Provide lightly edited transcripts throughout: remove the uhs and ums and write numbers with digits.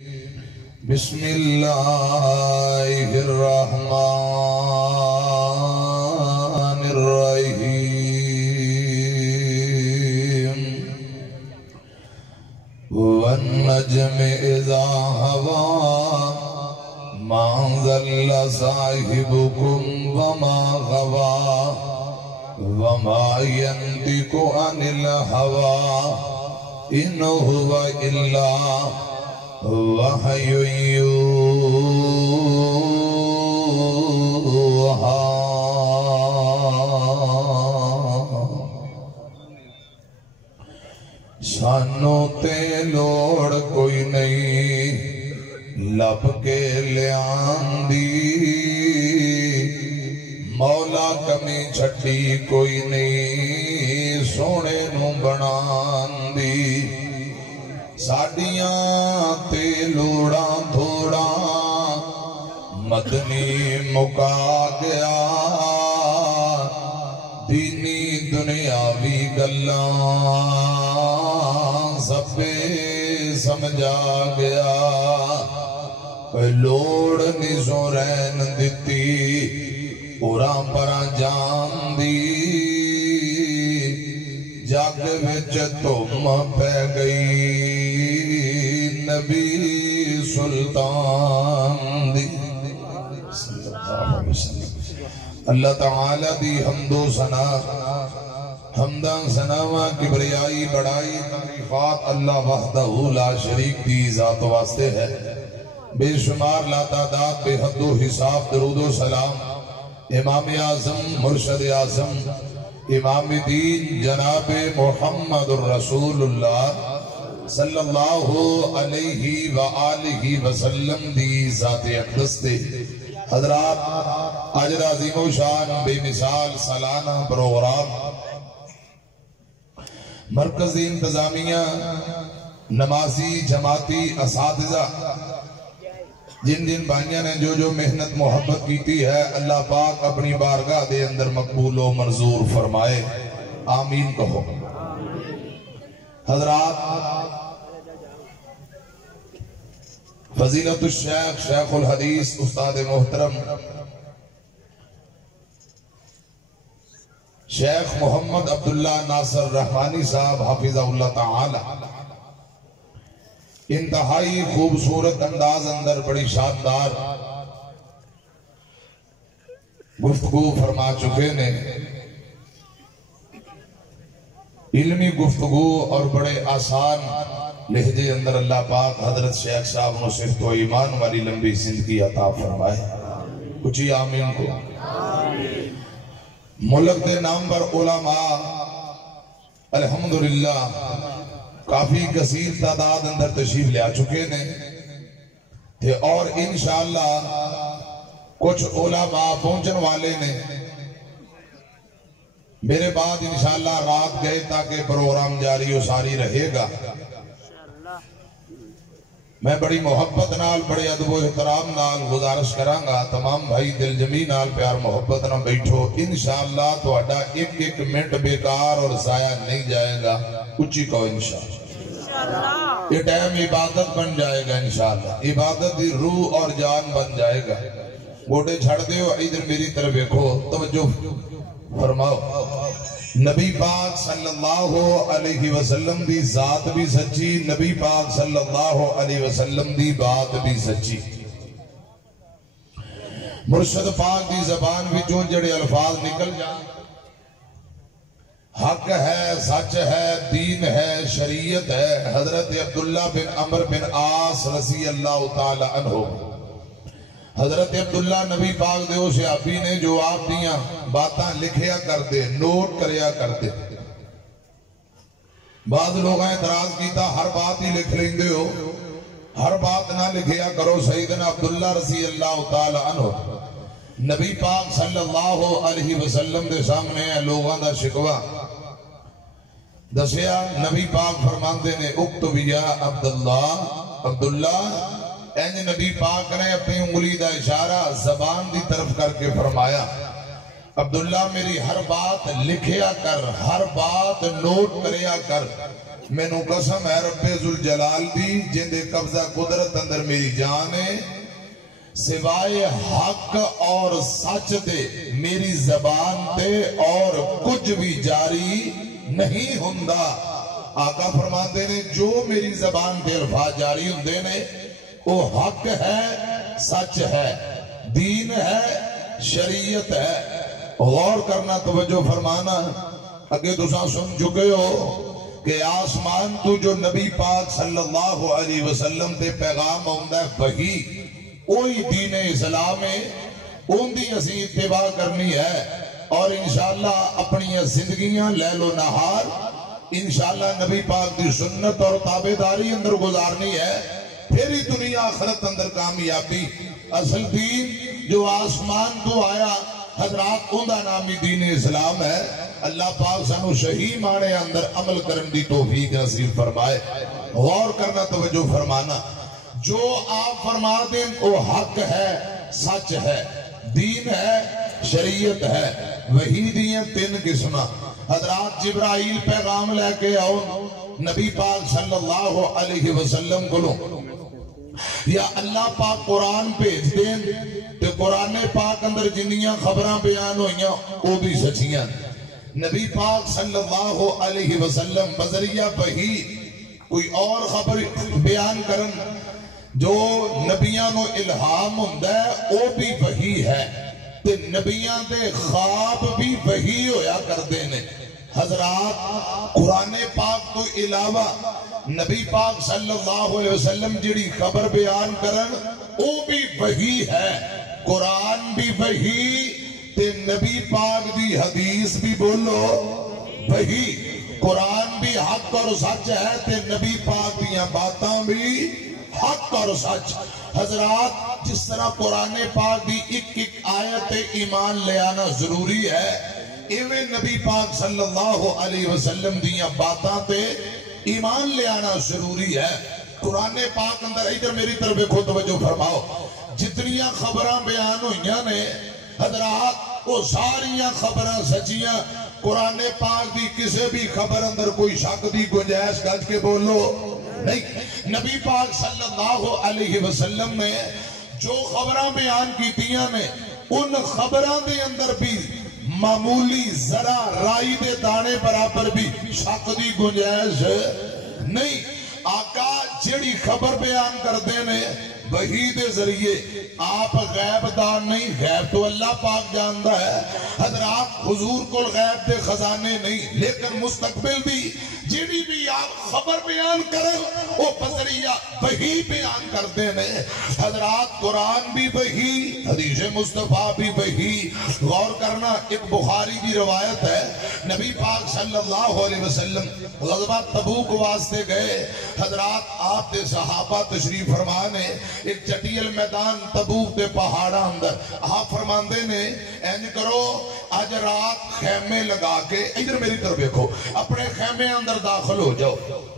بسم اللہ الرحمن الرحیم والنجم اذا هوى ما ضل صاحبكم وما غوى وما ينطق عن الهوى إن هو إلا وحی یوحی سانوں تے لوڑ کوئی نہیں لب کے لیان دی مولا کمی چھٹی کوئی نہیں سونے نو بنان دی ساڑیاں تے لوڑاں تھوڑاں مدنی مکا گیا دینی دنیاوی گلاں سبے سمجھا گیا لوڑ نیزوں رین دیتی اوراں پراں جان دی جگ وچ تم پہ گئی نبی سلطان دی اللہ تعالی دی حمد و ثنا حمداں ثناواں کبریائی بڑائی تعریفات اللہ وحدہ لا شریک دی ذات واسطے ہے بے شمار لا تعداد بے حد و حساب درود و سلام امام اعظم مرشد اعظم امام دین جناب محمد الرسول اللہ صلی اللہ علیہ وآلہ وسلم دی ذات اقدس دے حضرات اجر عظیم و شان بے مثال سالانہ پروگرام مرکزی انتظامیہ نمازی جماعتی اساتذہ جن جن بھائیاں نے جو محنت محبت کیتی ہے اللہ پاک اپنی بارگاہ دے اندر مقبول و منظور فرمائے آمین کہو حضرات فضیلت الشیخ شیخ الحدیث استاد محترم شیخ محمد عبداللہ ناصر رحمانی صاحب حافظہ اللہ تعالی انتہائی خوبصورت انداز اندر بڑی شاندار گفتگو فرما چکے نے علمی گفتگو اور بڑے آسان لہجے اندر اللہ پاک حضرت شیخ صاحب نے صرف و ایمان والی لمبی زندگی عطا فرمائے کچھ آمین کو ملک دے نام پر علماء الحمدللہ کافی کثیر تعداد اندر تشریف لے آ چکے نے اور انشاءاللہ کچھ علماء پہنچن والے نے میرے بعد انشاءاللہ رات گئے تاکہ پروگرام جاری و ساری رہے گا میں بڑی محبت نال بڑے ادب و احترام نال گزارش کرانگا تمام بھائی دل جمی نال پیار محبت نہ بیٹھو انشاءاللہ تو اڈا ایک ایک منٹ بیکار اور ضائع نہیں جائے گا کچھ کو انشاءاللہ یہ ٹائم عبادت بن جائے گا انشاءاللہ عبادت دی روح اور جان بن جائے گا گوٹے چھڑ دے ہو ادھر میری طرف دیکھو توجہ فرماؤ نبی پاک صلی اللہ علیہ وسلم دی ذات بھی سچی نبی پاک صلی اللہ علیہ وسلم دی بات بھی سچی مرشد پاک دی زبان بھی جو جڑے الفاظ نکل جائیں حق ہے سچ ہے دین ہے شریعت ہے حضرت عبداللہ بن عمر بن عاص رضی اللہ تعالی عنہ حضرت عبداللہ نبی پاک دے اسے ابھی نے جو آپ دیاں باتاں لکھیا کر دے نوٹ کریا کر دے بعض لوگ اعتراض کیتا ہر بات ہی لکھ لیں دے ہو ہر بات نہ لکھیا کرو سیدنا عبداللہ رضی اللہ تعالی عنہ نبی پاک صلی اللہ علیہ وسلم دے سامنے لوگاں دا شکوہ دسیا نبی پاک فرماندے نے اکتب یا عبداللہ اینج نبی پاک نے اپنی انگلی دا اشارہ زبان دی طرف کر کے فرمایا عبداللہ میری ہر بات لکھیا کر، ہر بات نوٹ کریا کر، میں نو قسم ہے رب ذوالجلال دی جن دے قبضہ قدرت اندر میری جان ہے، سوائے حق اور سچ دے میری زبان تے اور کچھ بھی جاری نہیں ہوندا۔ آقا فرماتے نے جو میری زبان تے الفاظ جاری ہوندے نے وہ حق ہے، سچ ہے، دین ہے، شریعت ہے۔ غور کرنا، توجہ فرمانا، اگے تساں سن چکے ہو کہ آسمان تو جو نبی پاک صلی اللہ علیہ وسلم تے پیغام ہوندا ہے وحی، وہی دین اسلام ہے، ان دی اسی اتباع کرنی ہے اور انشاءاللہ اپنی زندگیاں لیل و نہار انشاءاللہ نبی پاک دی سنت اور تابعداری اندر گزارنی ہے، پھر ہی دنیا آخرت اندر کامیابی۔ اصل دین جو آسمان تو آیا حضرات اندہ نامی دین اسلام ہے۔ اللہ پاک سانو صحیح معنی اندر عمل کرن دی توفیق نصیب فرمائے۔ غور کرنا، توجہ فرمانا، جو آپ فرما دیں وہ حق ہے، سچ ہے، دین ہے، شریعت ہے۔ وہی دیئے تین قسمہ۔ حضرات جبرائیل پیغام لے کے آؤ نبی پاک صلی اللہ علیہ وسلم کو لو، یا اللہ پاک قرآن بھیج دیں تو قرآن پاک اندر جنیاں خبراں بیان ہوئیاں وہ بھی سچیاں۔ نبی پاک صلی اللہ علیہ وسلم بذریعہ وحی کوئی اور خبر بیان کرن جو نبیاں نو الہام ہوندا ہے وہ بھی وحی ہے، تے نبیاں دے خواب بھی وحی ہویا کردے نے۔ حضرات قرآن پاک تو علاوہ نبی پاک صلی اللہ علیہ وسلم جڑی خبر بیان کرن وہ بھی وحی ہے، قرآن بھی وحی تے نبی پاک دی حدیث بھی بولو وحی۔ قرآن بھی حق اور سچ ہے تے نبی پاک دیاں باتاں بھی حق اور سچ۔ حضرات جس طرح قرآن پاک دی ایک ایک آیت ایمان لے آنا ضروری ہے، ایویں نبی پاک صلی اللہ علیہ وسلم دیاں باتاں تے ایمان لے آنا ضروری ہے۔ قرآن پاک اندر ادھر میری طرف دیکھو، توجہ فرماؤ، جتنیاں خبراں بیان ہوئیاں نے حضرات وہ ساریاں خبراں سچیاں۔ قرآن پاک دی کسے بھی خبر اندر کوئی شک دی گنجائش گج کے بولو نہیں۔ نبی پاک صلی اللہ علیہ وسلم نے جو خبراں بیان کیتیاں نے ان خبراں دے اندر بھی معمولی ذرا رائی دے دانے برابر بھی شک دی گنجائش نہیں۔ آقا جڑی خبر بیان کردے نے وحی دے ذریعے، آپ غیب دان نہیں، غیب تو اللہ پاک جاندہ ہے۔ حضرات حضور کو غیب دے خزانے نہیں، لیکن مستقبل دی جڑی بھی آپ خبر بیان کریں وہ بذریعہ وحی بیان کردے نے۔ حضرات قرآن بھی وحی، حدیث مصطفیٰ بھی وحی۔ غور کرنا، ایک بخاری کی روایت ہے، نبی پاک صلی اللہ علیہ وسلم غزوہ تبوک واسطے گئے۔ حضرات آپ دے صحابہ تشریف فرمانے ایک چٹیل میدان تبوک دے پہاڑا اندر آپ فرماندے نے اینج کرو آج رات خیمے لگا کے، ادھر میری طرف دیکھو، اپنے خیمے اندر داخل ہو جاؤ۔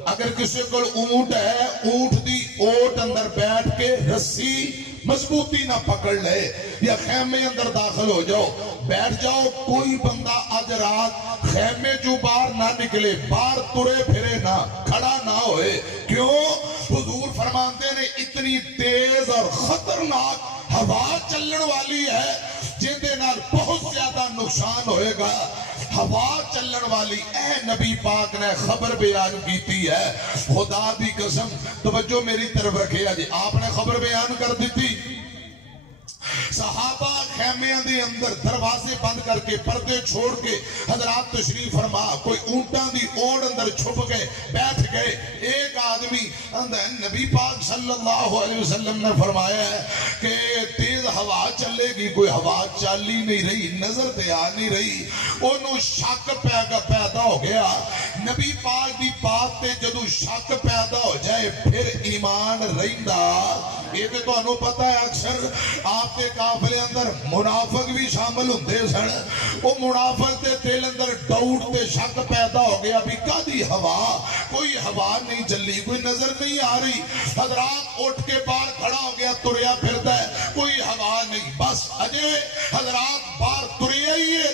اگر کسی کو اونٹ ہے، اونٹ دی اوٹ اندر بیٹھ کے رسی مضبوطی نہ پکڑ لے، یا خیمے اندر داخل ہو جاؤ، بیٹھ جاؤ۔ کوئی بندہ آج رات خیمے جو باہر نہ نکلے، باہر ترے پھرے نہ، کھڑا نہ ہوئے۔ کیوں؟ حضور فرماتے نے اتنی تیز اور خطرناک ہوا چلن والی ہے جن دے نال بہت زیادہ نقصان ہوئے گا۔ ہوا چلن والی اے نبی پاک نے خبر بیان کیتی ہے۔ خدا دی قسم، توجہ میری طرف رکھے آجی، آپ نے خبر بیان کر دیتی۔ صحابہ خیمیاں دے اندر دروازے بند کر کے پردے چھوڑ کے حضرات تشریف فرما، کوئی اونٹاں دی اوڑ اندر چھپ گئے، بیٹھ گئے۔ ایک آدمی اندر نبی پاک صلی اللہ علیہ وسلم نے فرمایا ہے کہ تیز ہوا چلے گی، کوئی ہوا چالی نہیں رہی، نظر تے آ نہیں رہی، انہوں شک پیدا ہو گیا۔ نبی پاک دی بات تے جدو شک پیدا ہو جائے پھر ایمان رہندا۔ یہ تو انہوں پتہ ہے اکثر آپ کے قافلے اندر منافق بھی شامل ہوندے سن، وہ منافق دے دل اندر ڈاؤٹ تے شک پیدا ہو گیا بھی کدی ہوا، کوئی ہوا نہیں چلی، کوئی نظر نہیں آ رہی۔ حضرات اٹھ کے باہر کھڑا ہو گیا، تریا پھرتا ہے، کوئی ہوا نہیں، بس اجے حضرات باہر تریا ہی ہے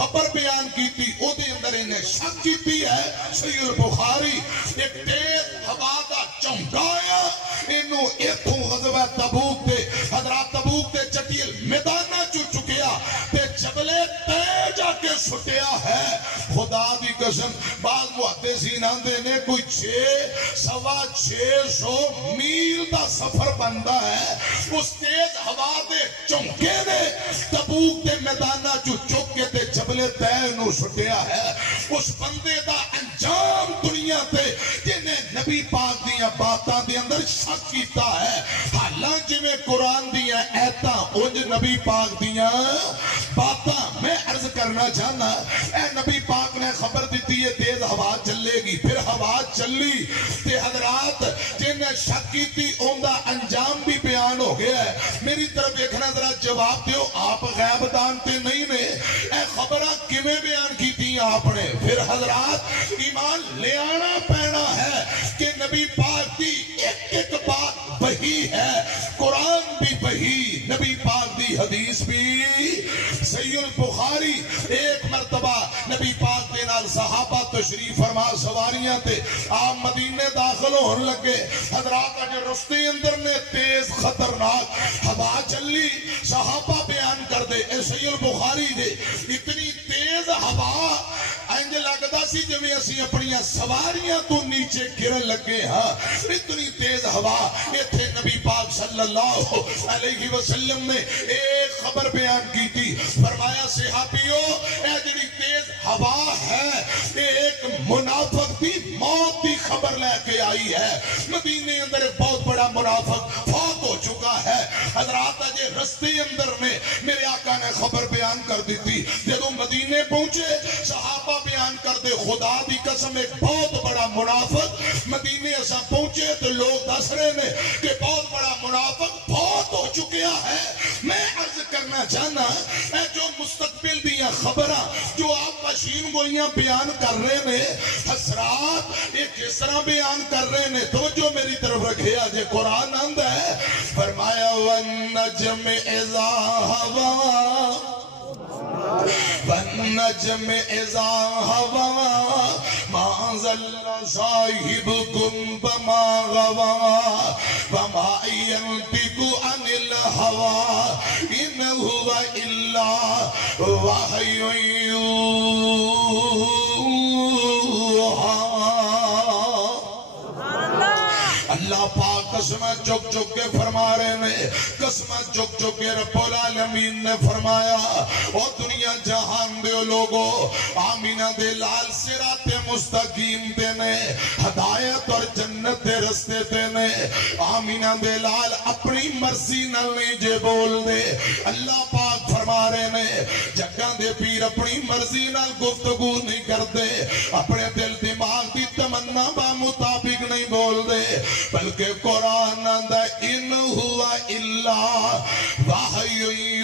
خبر بیان کی تھی او دے اندر انہیں شک کی ہے صحیح البخاری ایک تیز ہوا دا چمکایا انہوں ایتھوں غزوہ تبوک دے حضرات تبوک دے چٹیل میدانہ چکیا تے جبلے تے جا کے سٹیا ہے خدا دی قسم بعض محدثین آندے نے کوئی 600 میل دا سفر بندا ہے اس تیز ہوا دے چمکے دے تبوک دے میدانہ چک کے تے جبلے تے نو سٹیا ہے اس بندے دا انجام دنیا تے جنہیں نبی پاک دیا باتاں دے اندر شک کیتا ہے حالانکہ میں قرآن دیا ایتا انج نبی پاک دیا باتاں میں عرض کرنا چاہنا اے نبی پاک نے خبر دیتی ہے تیز ہوا چلے گی پھر ہوا چلی تے حضرات جنہیں شک کی تھی ان دا انجام بھی بیان ہو گیا ہے میری طرف دیکھنا ذرا جواب دیو آپ غیب دانتے نہیں نے اے خبرہ کیویں بیان کی تھی آپ نے پھر حضرات ایمان لے آنا پینا ہے کہ نبی پاک دی ایک ایک بات وحی ہے قرآن بھی وحی نبی پاک دی حدیث بھی صحیح البخاری ایک مرتبہ نبی پاک دے نال صحابہ تشریف فرما سواریاں تے آپ مدینے داخل ہون لگے حضرات اجے رستے اندر نے تیز خطرناک ہوا چلی صحابہ بیان کر دے اے صحیح البخاری دے اتنی تیز ہوا انج لگدا سی جویں اسی اپنی سواریاں تو نیچے گرن لگے ہاں اتنی تیز ہوا ایتھے نبی پاک صلی اللہ علیہ وسلم نے ایک خبر بیان کی تھی فرمایا صحابیو اے جڑی تیز ہوا ہے ایک منافق دی موت دی خبر لے کے آئی ہے مدینے اندر ایک بہت بڑا منافق فوت ہو چکا ہے حضرات اجے رستے اندر میں میرے آقا نے خبر بیان کر دی تھی جدوں مدینے پہنچے صحابہ بیان کر دے خدا دی قسم ایک بہت بڑا منافق مدینے اسا پہنچے تو لوگ دس رہے نے کہ بہت بڑا منافق فوت ہو چکیا ہے میں عرض کرنا چاہنا اے جو مستقبل دیا خبرہ جو آپ مشین گوئیاں بیان کر رہے نے حسرات ایک کس طرح بیان کر رہے نے توجہ میری طرف رکھے آجے قرآن آندہ ہے فرمایا وَالنَّجْمِ اِذَا هَوَا وَالنَّجْمِ اِذَا هَوَا مَا ضَلَّ صَاحِبُكُمْ وَمَا غَوَا وَمَا يَنطِقُ عَنِ الْهَوَا إِنْ هُوَ إِلَّا وَحْيٌ يُوحَىٰ اللہ پاک قسمت چک چک کے فرما رہے نے قسمت چک چک کے رب العالمین نے فرمایا او دنیا جہان دے لوگو آمینہ دے لال صراط مستقیم دے نے ہدایت اور جنت دے رستے دے نے آمینہ دے لال اپنی مرضی نہ لیجے بول دے اللہ پاک فرما رہے نے جگہ دے پیر اپنی مرضی نہ گفتگو نہیں کر دے اپنے دل دماغ دی تمنا با مطابق نہیں بول دے بلکہ قرآن اندہ ان ہوا الا وحی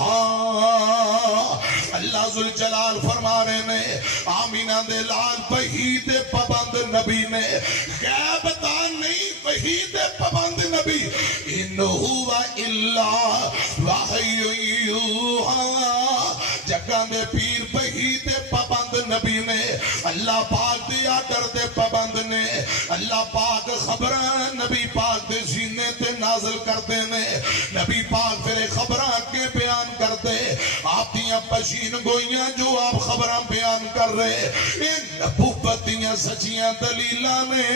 یوحا اللہ ذوالجلال فرما رہے نے آمینہ دے لال وحی دے پابند نبی نے غیب دان نہیں وحی دے پابند نبی ان ہوا الا وحی یوحا جگہ دے پیر وحی دے پابند نبی نے اللہ پاک دے آڈر دے پابند نے اللہ پاک خبران نبی پاک دے سینے تے نازل کر دے نے نبی پاک پھر خبران کے بیان کر دے آپ دیاں پشین گوئیاں جو آپ خبران بیان کر رہے ان نبوت دیاں سچیاں دلیلہ نے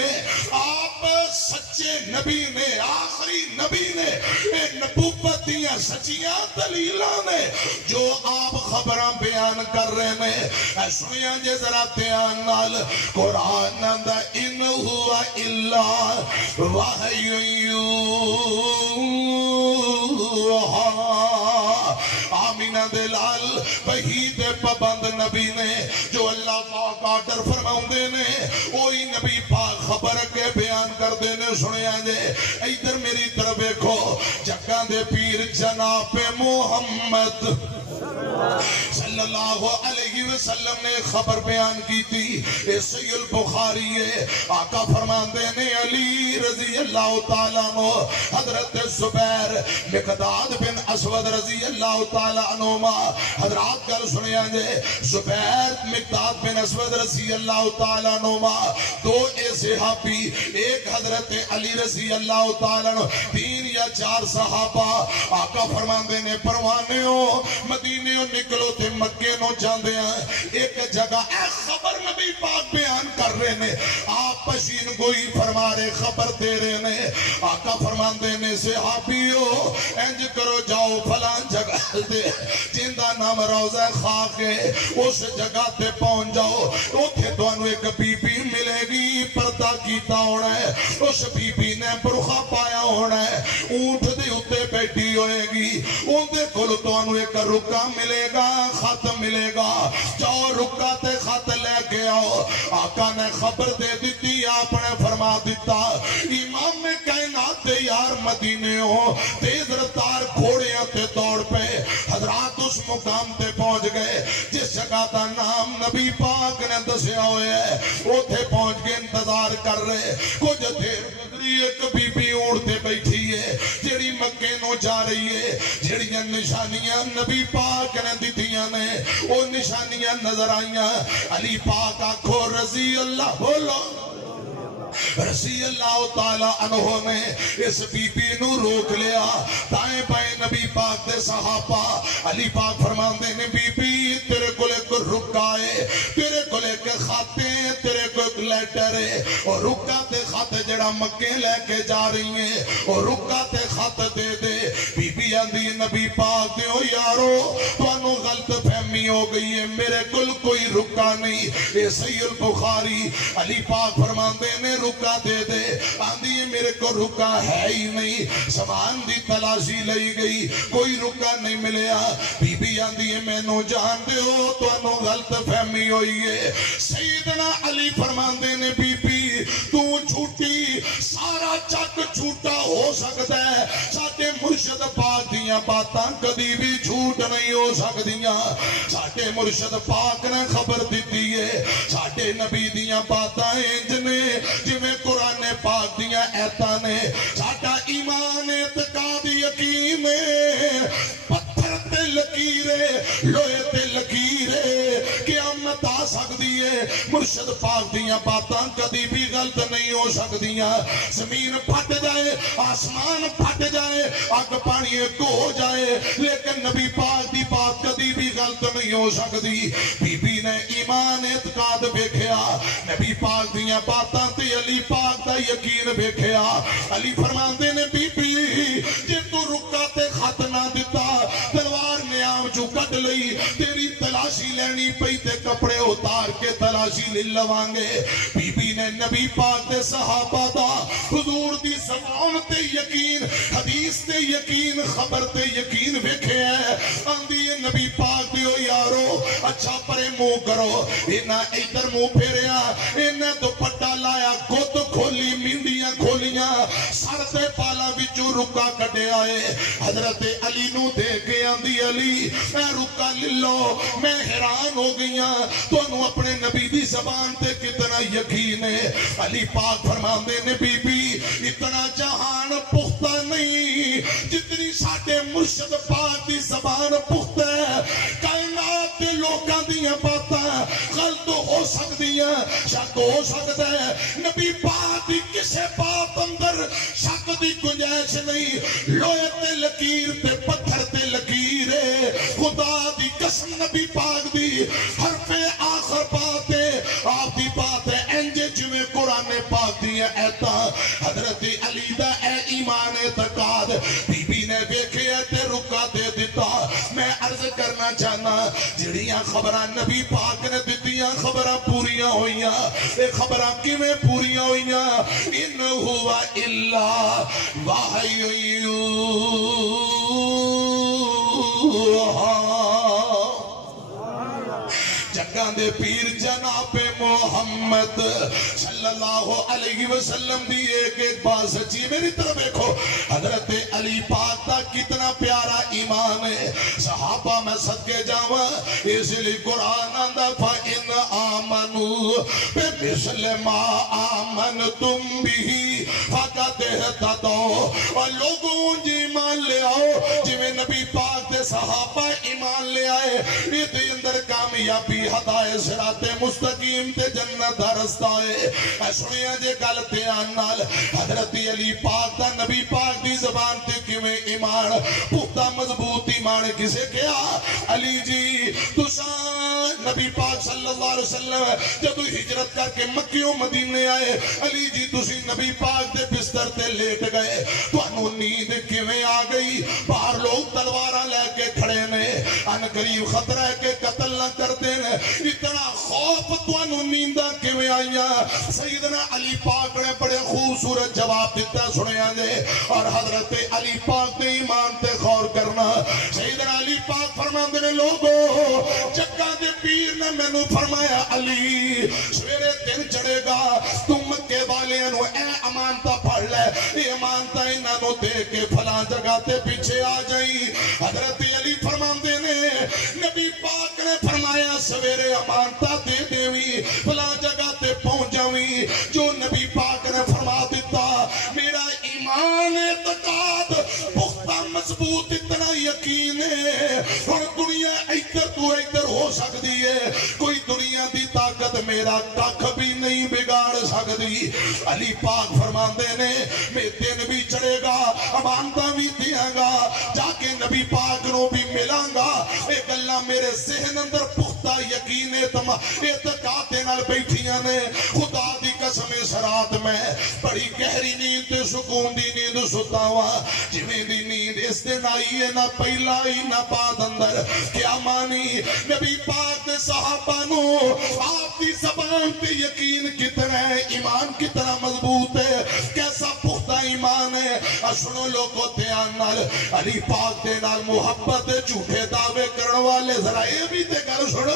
آپ سچے نبی نے آخری نبی نے ان نبوت دیاں سچیاں دلیلہ نے جو آپ خبران بیان کر رہے ہیں سنیاں جے ذرا تیان نال قرآن اندہ ان ہوا الا وحی یوحا آمینہ دلال وحی دے پابند نبی نے جو اللہ پاک آڈر فرماؤں دے نے وہی نبی پاک خبر کے بیان کر دے نے سنیاں جے ادھر میری طرف دیکھو جگہ دے پیر جناب محمد صلی اللہ علیہ وسلم نے خبر بیان کی تھی، صحیح البخاری ہے، آقا فرماندے نے علی رضی اللہ تعالیٰ عنہ، حضرت زبیر مقداد بن اسود رضی اللہ تعالیٰ عنہ، حضرات کل سنیا جے، زبیر مقداد بن اسود رضی اللہ تعالیٰ عنہ، دو صحابی، ایک حضرت علی رضی اللہ تعالیٰ عنہ، 3 یا 4 صحابہ، آقا فرماندے نے پروانے ہو مدینے ہو نکلو تے مکے نو جاندے ہیں، ایک جگہ اے خبر نبی پاک بیان کر رہے نے، آپ پشین گوئی فرما رہے خبر دے رہے نے، آقا فرماندے نے صحابیو انج کرو جاؤ فلان جگہ دے جندہ نام روضہ خاک ہے، اس جگہ تے پہنچ جاؤ، اوتھے دوانو ایک بی بی ملے گی، پردہ کیتا ہونا ہے، اس بی بی نے برخہ پایا ہونا ہے، اونٹ دے اتے بیٹھی ہوئے گی، ان دے کھلو دوانو ایک رکا ملے گا، خط ملے گا، جاؤ رکا تے خط لے کے آؤ۔ آقا نے خبر دے دیتی، آپ نے فرما دیتا، امام کائنات دے یار مدینے ہو، تیز رفتار گھوڑیاں تے دوڑ پہ، حضرات اس مقام تے پہنچ گئے جس جگہ دا نام نبی پاک نے دسیا ہوئے ہے، اوتھے پہنچ کے انتظار کر رہے، کچھ دیر گزری ایک بی بی اڑتے بیٹھی ہے، جیڑی مکے نو جا رہی ہے، جیڑیاں نشانیاں نبی پاک نے دیتیاں نے، وہ نشانیاں نظر آئیاں، علی پاک آنکھو رضی اللہ بولو، رضی اللہ تعالیٰ عنہ نے اس بی بی نو روک لیا، دائیں بائیں نبی پاک دے صحابہ، علی پاک فرماندے نے بی بی تیرے کو لے کر رکائے، تیرے کو لے کے خاتے، تیرے کو ایک لیٹر ہے، اور رکا تے خط جڑا مکے لے کے جا رہی ہیں، اور رکا تے خط دے دے، بی بی آندھی نبی پاک دے، او یارو توانو غلط فہمی ہو گئی ہے، میرے کل کوئی رکا نہیں، یہ صحیح البخاری، علی پاک فرماندے نے رکا دے دے، آندھی ہے میرے کو رکا ہے ہی نہیں، سامان دی تلاشی لئی گئی، کوئی رکا نہیں ملیا، بی بی آندھی ہے میں نو جان دے ہو تو انو غلط فہمی ہوئی ہے، سیدنا علی فرماندے نے بی بی تو جھوٹی، سارا چک جھوٹا ہو سکتا ہے، ساٹے مرشد پاک دیاں باتاں کدی بھی جھوٹ نہیں ہو سکتیاں، ساٹے مرشد پاک نے خبر دیتی ہے، ساٹے نبی دیاں باتاں انجنے جمیں قرآن پاک دیاں ایتاں نے، ساٹا ایمان اعتقاد یقین پتھر تے لکیرے لوہے تے لکیرے قیامت آ سکتی ہے، مرشد پاک دیاں باتاں کدی بھی غلط نہیں ہو سکتیاں، زمین پھٹ جائے آسمان پھٹ جائے آگ پانی ایک ہو جائے لیکن نبی پاک دی بات کدی بھی غلط نہیں ہو سکتی، بی بی نے ایمان اعتقاد بیکھیا، نبی پاک دیاں باتاں تے علی پاک دا یقین بیکھیا، علی فرماندے نے بی بی جے تو رکا تے خط نہ دیتا تلوار نیام جو کٹ لئی، تیری تلاشی لینی پئی تے کپڑے اتار کے تلاشی لے لوانگے، بی بی نے نبی پاک دے صحابہ دا حضور دی زبان تے یقین، حدیث تے یقین، خبر تے یقین بیکھے ہے، آندھی نبی پاک دیو یارو اچھا پرے منہ کرو، اینا ادھر منہ پھیریا، اینا دوپٹا لایا، گود کھولی، مندیاں کھولیاں، سر تے پالا وچوں رکا کٹے آئے، حضرت علی نو دے کے آندھی علی اے رکا للو، میں حیران ہو گئیاں تو انہوں اپنے نبی دی زبان تے کتنا یقین ہے، علی پاک فرماندے نے بی بی اتنا جہان پختہ نہیں جتنی ساٹے مرشد پاک دی زبان پختہ ہے، کائنات کے لوگاں دیاں باتاں غلط ہو سکتی ہیں، شک ہو سکتا ہے، نبی پاک دی کسے بات اندر شک دی گنجائش نہیں، لوہے تے لکیر تے پتھر تے لکیر ہے، خدا دی قسم نبی پاک دی حرف آخر بات ہے، آپ دی بات ہے انجے جمیں قرآن پاک دی ایتا، حضرت علی دا اے ایمان اعتقاد، بی بی نے بیکھے تے رکا دے دیتا، میں عرض کرنا چاہنا جڑیاں خبران نبی پاک نے دیتیاں خبران پوریاں ہوئیاں، اے خبران کی میں پوریاں ہوئیاں، ان ہوا اللہ وحی جگہ جگہ دے پیر جناب محمد صلی اللہ علیہ وسلم دی ایک ایک بات سچی میری طرف دیکھو حضرت علی پاک کا کتنا پیارا ایمان ہے صحابہ میں صدقے جاواں اس لیے قرآن آندا فَإِنْ آمَنُوا بِمِثْلِ مَا آمَنْتُمْ بِهِ فَقَدْ اهْتَدَوْا اور لوگوں جی ایمان لے آؤ جی میں نبی پاک دے صحابہ ایمان لے آئے یہ دے اندر کامیابی ہدایت صراط مستقیم تے جنت دا رستہ ہے اے سنیا جے گل دھیان نال حضرت علی پاک دا نبی پاک دی زبان تے کیویں ایمان پختہ مضبوط ایمان کسے کیا علی جی تساں نبی پاک صلی اللہ علیہ وسلم جب ہجرت کر کے مکیوں مدینے آئے علی جی تسی نبی پاک دے بستر تے لیٹ گئے تانوں نیند کیویں آ گئی باہر لوگ تلواراں لے کے کھڑے نے ان قریب خطرہ ہے کہ قتل نہ کر دیں اتنا خوف تانوں نینداں کیویں آئیاں سیدنا علی پاک نے بڑے خوبصورت جواب دیتا سنیا دے اور حضرت علی پاک دے ایمان تے غور کرنا سیدنا علی پاک فرماندے نے لوگوں جگہ دے پیر نے میں نو فرمایا علی سویرے دن چڑھے گا تم مکے والیاں نو اے امانتا پڑھ لے اے امانتا انہاں نو دے کے فلاں جگہ تے پیچھے آ جائی حضرت علی فرماندے نے نبی پاک نے فرمایا سویرے امانتا دے دیوی فلاں جگہ تے پہنچ جاوی جو نبی پاک نے فرما دیتا میرا ایمان اعتقاد پختہ مضبوط اتنا یقین ہے اور دنیا ایتر تو ایتر ہو سکتی ہے کوئی دنیا دی طاقت میرا ککھ بھی نہیں بگاڑ سکتی علی پاک فرماندے نے میں دن بھی چڑھے گا امانتا بھی دیا گا جا کے نبی پاک نو بھی ملاں گا ایک اللہ میرے ذہن اندر پختہ یقین اعتقاد نال بیٹھیاں نے خدا دی قسم سرات میں بڑی گہری نیند تے سکون دی نیند ستا ہوا جویں دی نیند اس دن آئی ہے نہ پہلا ہی نہ بعد اندر کیا مانی نبی پاک دے صحابہ نو آپ دی زبان پہ یقین کتنا ہے ایمان کتنا مضبوط ہے کیسا پختہ ایمان ہے سنو لوگوں دھیان نال علی پاک دے نال محبت جھوٹے دعوے کرن والے ذرا اے بھی تے گل سن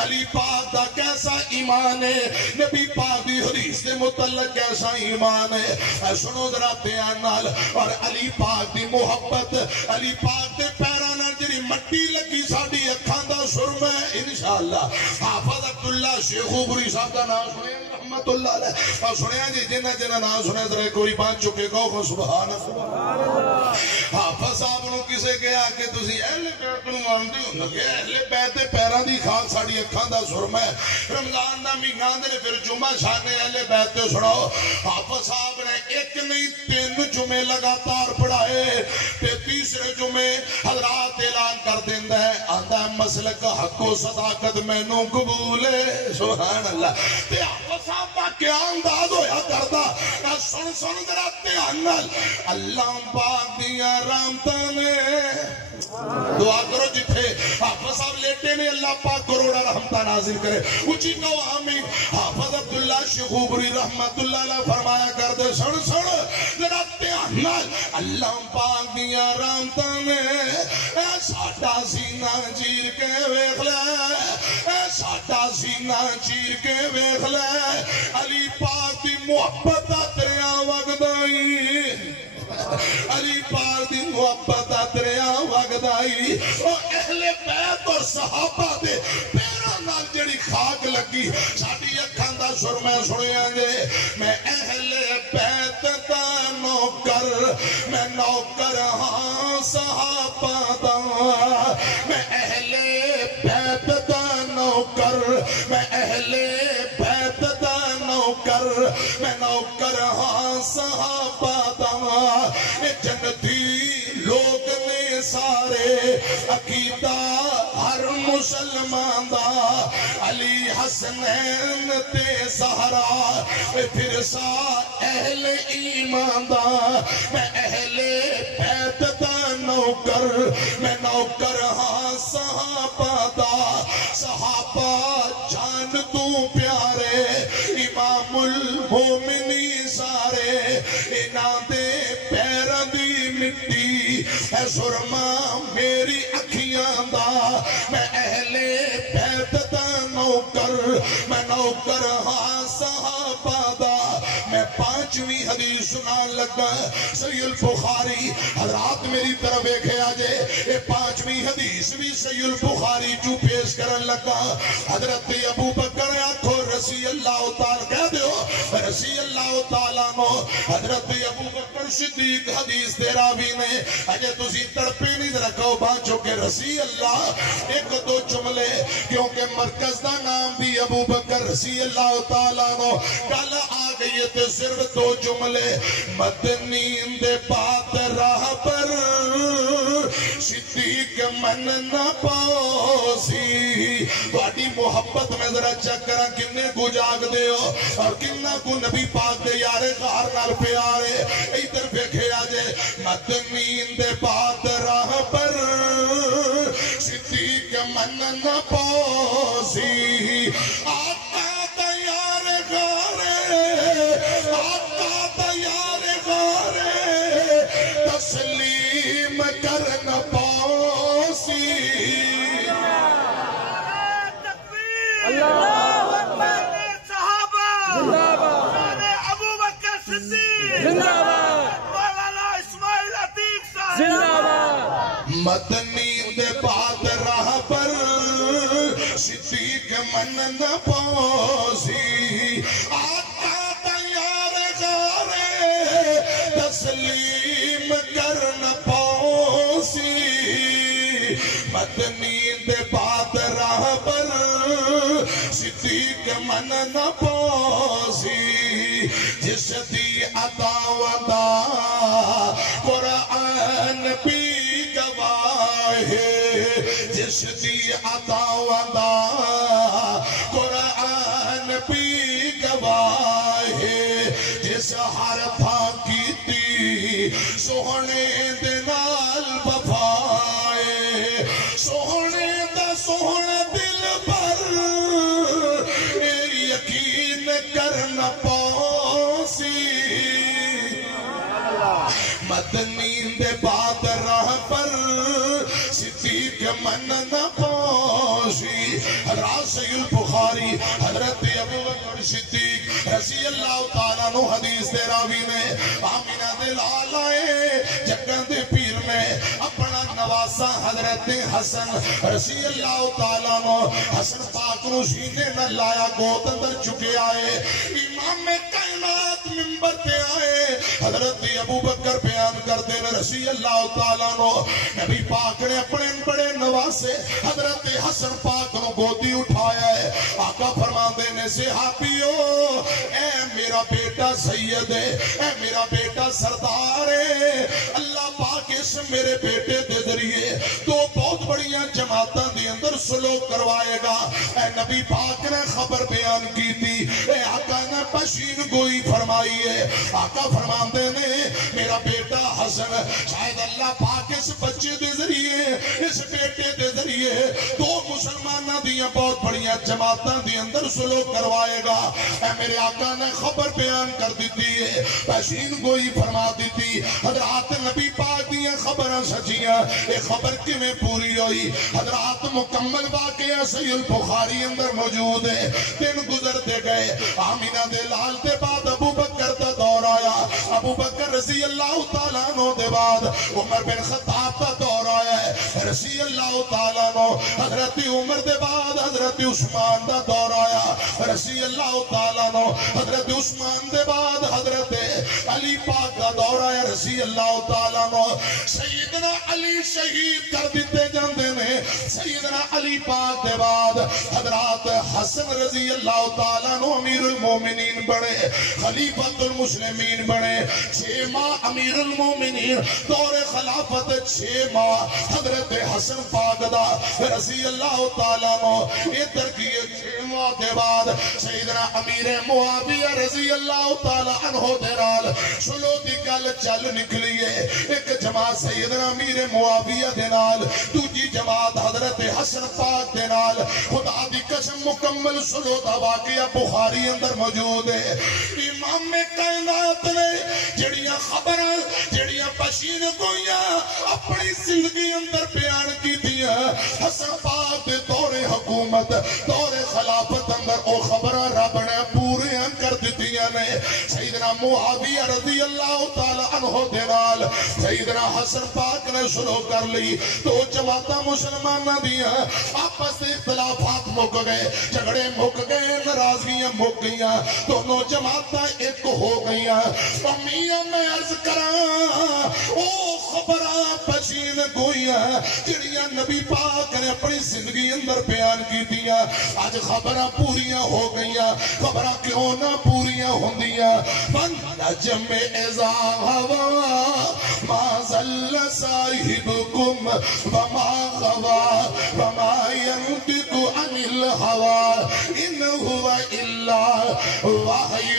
علی پاک دا کیسا ایمان ہے نبی پاک دی حدیث دے متعلق کیسا ایمان ہے سنو ذرا دھیان نال اور علی پاک دی محبت علی پاک دے پیراں نال جڑی مٹی لگی ساڈی اکھاں دا سرما ہے انشاءاللہ حافظ عبداللہ شیخ اوبری صاحب دا نام سنے رحمت اللہ علیہ اور سنیا جی جنہ نام سنے ذرا کوئی بات چکے کہو سبحان اللہ حافظ صاحب نو کسے کہا کہ تسی اہل بیت نو مانتے ہو کہ اہل بیت پیراں دی خاک ساڈی اکھاں دا سرما ہے رمضان دا مہینہ دے پھر جمعہ شانے اہل بیت تے سناؤ حافظ صاحب نے ایک نہیں 3 جمعے لگاتار پڑھائے تے تیسرے جمعے حضرات اعلان کر دیندا ہے آندا ہے مسلک حق و صداقت مینوں قبول ہے سبحان اللہ تے حافظ صاحب دا کیا انداز ہویا کردا سن ذرا دھیان نال اللہ پاک دیاں رحمتاں نے دعا کرو جتھے حافظ صاحب لیٹے نے اللہ پاک کروڑا رحمتہ نازل کرے اچھی کہو آمین حافظ عبداللہ شیخ اوبری رحمت اللہ علیہ فرمایا کر دے سن ذرا دھیان نال اللہ پاک دیاں رحمتاں نے اے ساڈا سینہ چیر کے ویکھ لے اے ساڈا سینہ چیر کے ویکھ لے علی پاک دی محبت دا دریا وگدائی علی پاک دی محبت دا دریا وگدائی اور اہل بیت اور صحابہ دے پیراں نال جڑی خاک لگی ساڈی اکھاں دا سرما سنیا جے میں اہل بیت دا نوکر میں نوکر ہاں صحابہ دا میں اہل بیت دا نوکر میں اہل بیت دا نوکر میں نوکر ہاں صحابہ دا جنتی لوگ نے سارے عقیدہ ہر مسلمان دا علی حسنین تے سہرا پھر سا اہل ایمان دا میں اہل بیت دا نوکر میں نوکر ہاں صحابہ دا صحابہ جان تو پیارے امام المومنی سارے انہاں دے پیراں دی مٹی اے سرما میری اکھیاں دا میں اہل بیت نوکر میں نوکر ہاں صحابہ دا میں 5ویں حدیث سنان لگا صحیح البخاری حضرات میری طرف ایک آجے یہ 5ویں حدیث بھی صحیح البخاری جو پیش کرن لگا حضرت ابو بکر آنکھو رضی اللہ تعالیٰ کہہ دیو رضی اللہ تعالیٰ نو حضرت ابو بکر صدیق حدیث تیراوی نے اجے تسی تڑپے نہیں رکھو بانچو کہ رضی اللہ ایک دو جملے کیونکہ مرکز دا نام بھی ابو بکر رضی اللہ تعالیٰ نو کل آگئی تے صرف 2 جملے مدنین دے بات راہ پر صدیق من نہ پاسی واڑی محبت میں ذرا چیک کرا کنے کو جاگ دے ہو اور کنہ کو نبی پاک دے یارے غار نال پیارے ایدر بیکھے آجے مدنین دے بات راہ پر صدیق من نہ پاسی آقا تیار غارے آقا تیار غارے تسلیم کرنا پاسی اللہ اکبر صحابہ ابو بکر صدیق زندہ باد مولانا اسماعیل عتیق صاحب زندہ باد مدنی دے بات راہ پر صدیق من نہ پاسی آقا تیار غارے تسلیم کرنا پاسی مدنی دے بات راہ پر صدیق من نہ پاسی جس دی عطا ودا قرآن بھی گواہ ہے جس دی عطا ودا قرآن بھی گواہ ہے جس حرفا کی تی سونے دے نال وفائے سونے دا سونے دل پر یقین کرنا پاسی مدنین دے بات راہ پر صدیق من نہ پاسی حضرات صحیح البخاری حضرت ابو بکر صدیق رضی اللہ تعالیٰ نو حدیث دے راوی نے آمینہ دے لالائے جگن دے پیر میں اپنا نواسا حضرت حسن رضی اللہ تعالیٰ نو حسن پاک نو سینے نہ لایا گوت اندر چکے آئے امام کائنات منبر پہ آئے حضرت ابو بکر بیان کر دے رضی اللہ تعالیٰ نو نبی پاک نے اپنے بڑے نواسے حضرت حسن پاک نو گودی اٹھایا ہے آقا فرما دینے سے صحابیو اے میرا بیٹا سید ہے اے میرا بیٹا سردار ہے اللہ پاک اس میرے بیٹے دے ذریعے 2 بہت بڑیاں جماعتاں دے اندر سلوک کروائے گا اے نبی پاک نے خبر بیان کی تھی اے آقا نے پشین گوئی فرمائی ہے آقا فرما دینے میرا بیٹا حسن شاید اللہ پاک اس بچے دے ذریعے اس بیٹے دے ذریعے 2 مسلمانہ دیاں بہت بڑیاں جماعتاں دے اندر سلوک کروائے گا اے میرے آقا نے خبر بیان کر دیتی ہے پشین گوئی فرما دیتی حضرات نبی پاک دیاں خبریں سچیاں ایک خبر کی میں پوری ہوئی حضرات مکمل واقعہ صحیح البخاری اندر موجود ہے دن گزرتے گئے آمینہ دے لال دے بعد ابو بکر دا دور آیا ابو بکر رضی اللہ تعالیٰ نو دے بعد عمر بن خطاب دا دور آیا ہے رضی اللہ تعالیٰ نو حضرت عمر دے بعد حضرت عثمان دا دور آیا رضی اللہ تعالیٰ نو حضرت عثمان دے بعد حضرت علی پاک دا دور آیا رضی اللہ تعالیٰ نو سیدنا علی شہید کر دیتے جاندے نے سیدنا علی پاک دے بعد حضرات حسن رضی اللہ تعالیٰ نو امیر المومنین بڑے خلیفت المسلمین بڑے 6 ماہ امیر المومنین دور خلافت 6 ماہ حضرت حسن پاک دا رضی اللہ تعالیٰ نو ادھر کیے 6 ماہ دے بعد سیدنا امیر معاویہ رضی اللہ تعالیٰ عنہ دے راہ نال سلو دی گل چل نکلی ہے ایک جماعت سیدنا امیر معاویہ دے نال دوجی جماعت حضرت حسن پاک دے نال خدا دی قسم مکمل سلو دا واقعہ بخاری اندر موجود ہے امام کائنات نے جڑیاں خبراں جڑیاں پشین گویاں اپنی زندگی اندر بیان کی دیا حسن پاک دے دور حکومت دور خلافت اندر او خبراں رب نے پورے کر دیتیاں نے سیدنا معاویہ رضی اللہ تعالی عنہ دے نال سیدنا حسن پاک نے شروع کر لی تو جماعتاں مسلماناں دیاں آپس میں اختلافات مک گئے جھگڑے مک گئے ناراضگیاں مک گئیاں دونوں جماعتاں ایک ہو گئیاں میاں میں عرض کراں او خبراں پشین گوئیاں جڑیاں نبی پاک نے اپنی زندگی اندر بیان کی دیا آج خبراں پوریاں ہو گئیاں خبراں کیوں نہ پوریاں ہوندیاں من نجم اذا ہوا ما ذل صاحبکم وما غوا وما ينطق عن الهوى ان هو الا وحی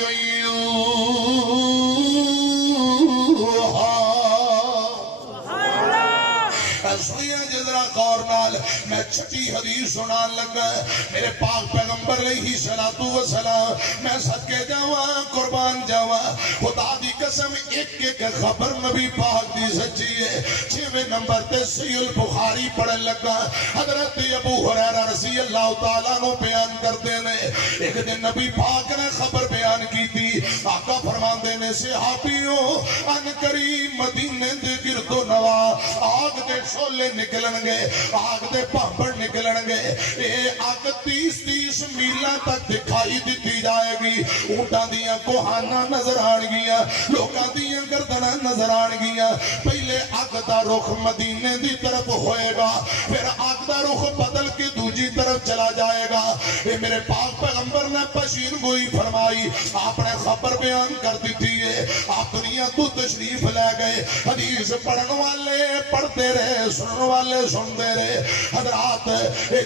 سنیا جدرا غور نال میں چھٹی حدیث سنان لگا میرے پاک پیغمبر علیہ الصلوۃ والسلام میں صدقے جاواں قربان جاواں خدا دی قسم ایک ایک خبر نبی پاک دی سچی ہے 6ویں نمبر تے صحیح البخاری پڑھن لگا حضرت ابو ہریرہ رضی اللہ تعالیٰ عنہ بیان کرتے نے ایک دن نبی پاک نے خبر بیان کی تھی آقا فرماندے نے صحابیوں ان قریب مدینے دے گرد و نواح آگ دے شولے نکلن گے آگ دے پامبڑ نکلن گے اے آگ 30 میلہ تک دکھائی دیتی جائے گی اونٹاں دیاں کوہانا نظر آن گیا لوکاں دیاں گردناں نظر آن گیا پہلے آگ دا رخ مدینے دی طرف ہوئے گا پھر آگ دا رخ بدل کے دوجی طرف چلا جائے گا اے میرے پاک پیغمبر نے پشین گوئی فرمائی آپ نے خبر بیان کر دیتی ہے آپ دنیا تو تشریف لے گئے حدیث پڑھن والے پڑھتے رہے سنن والے سنتے رہے حضرات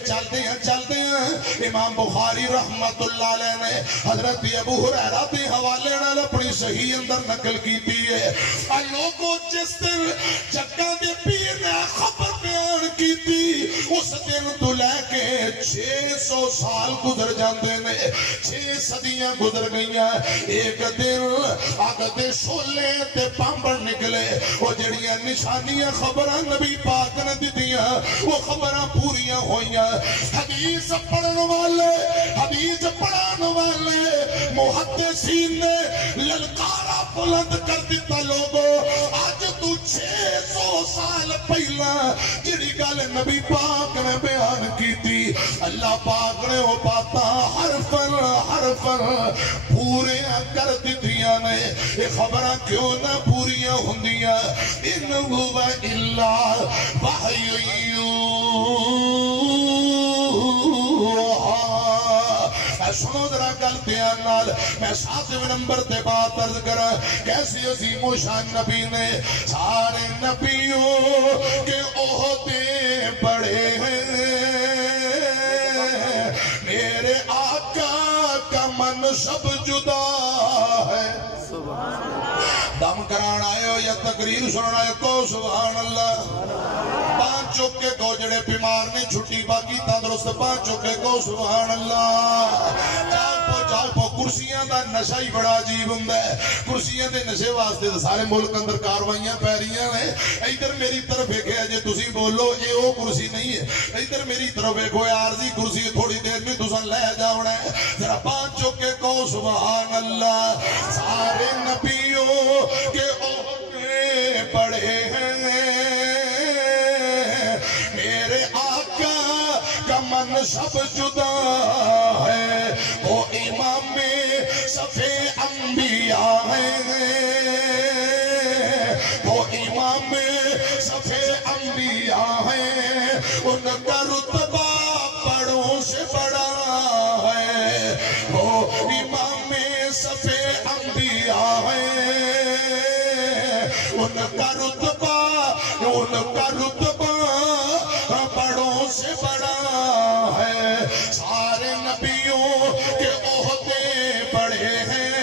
چلتے ہیں امام بخاری رحمت اللہ علیہ نے حضرت ابو ہریرہ کے حوالے نال اپنی صحیح اندر نقل کی ہے لوگوں جس دن جگہ دے پیر نے خبر بیان کی تھی اس دن تو لے کے 600 سال گزر جاندے نے 6 صدیاں گزر گئیاں ایک دن آگ دے شولے تے پامبڑ نکلے وہ جڑیاں نشانیاں خبراں نبی پاک نے دیتیاں وہ خبراں پوریاں ہوئیاں حدیث پڑھن والے محدثین نے للکارا بلند کر دیتا لوگوں آج تو 600 سال پہلا جڑی گل نبی پاک نے بیان کی تھی اللہ پاک نے وہ باتاں حرفاً پورے کر دیتیاں نے یہ خبراں کیوں نہ پوریاں ہوندیاں ان هو الا وحی سنو ذرا گل دھیان نال میں 7ویں نمبر تے بات عرض کرا کیسی عظیم و شان نبی نے سارے نبیوں کے عہدے بڑے ہیں میرے آقا کا منصب جدا ہے دم کران آئے ہو یا تقریر سننا ہے کو سبحان اللہ پانچ چوکے کو جڑے بیمار نے چھٹی باقی تندرست پانچ چوکے کو سبحان اللہ جاگ پو کرسیاں دا نشہ ہی بڑا عجیب ہوندا ہے کرسیاں دے نشے واسطے تے سارے ملک اندر کاروائیاں پہ رہیاں نے ادھر میری طرف ویکھیا جے تسی بولو اے او کرسی نہیں ہے ادھر میری طرف ویکھو عارضی کرسی تھوڑی دیر میں تساں لے جاونا ہے ذرا پانچ چوکے کو سبحان اللہ سارے نبیوں کے عہدے بڑے ہیں میرے آقا کا منصب جدا ہے وہ امام صفِ انبیاء ہیں وہ امام صفِ انبیاء ہیں ان کا رتبہ بڑوں سے بڑا ہے وہ امام صفِ انبیاء ہیں ان کا رتبہ بڑوں سے بڑا ہے سارے نبیوں کے عہدے بڑے ہیں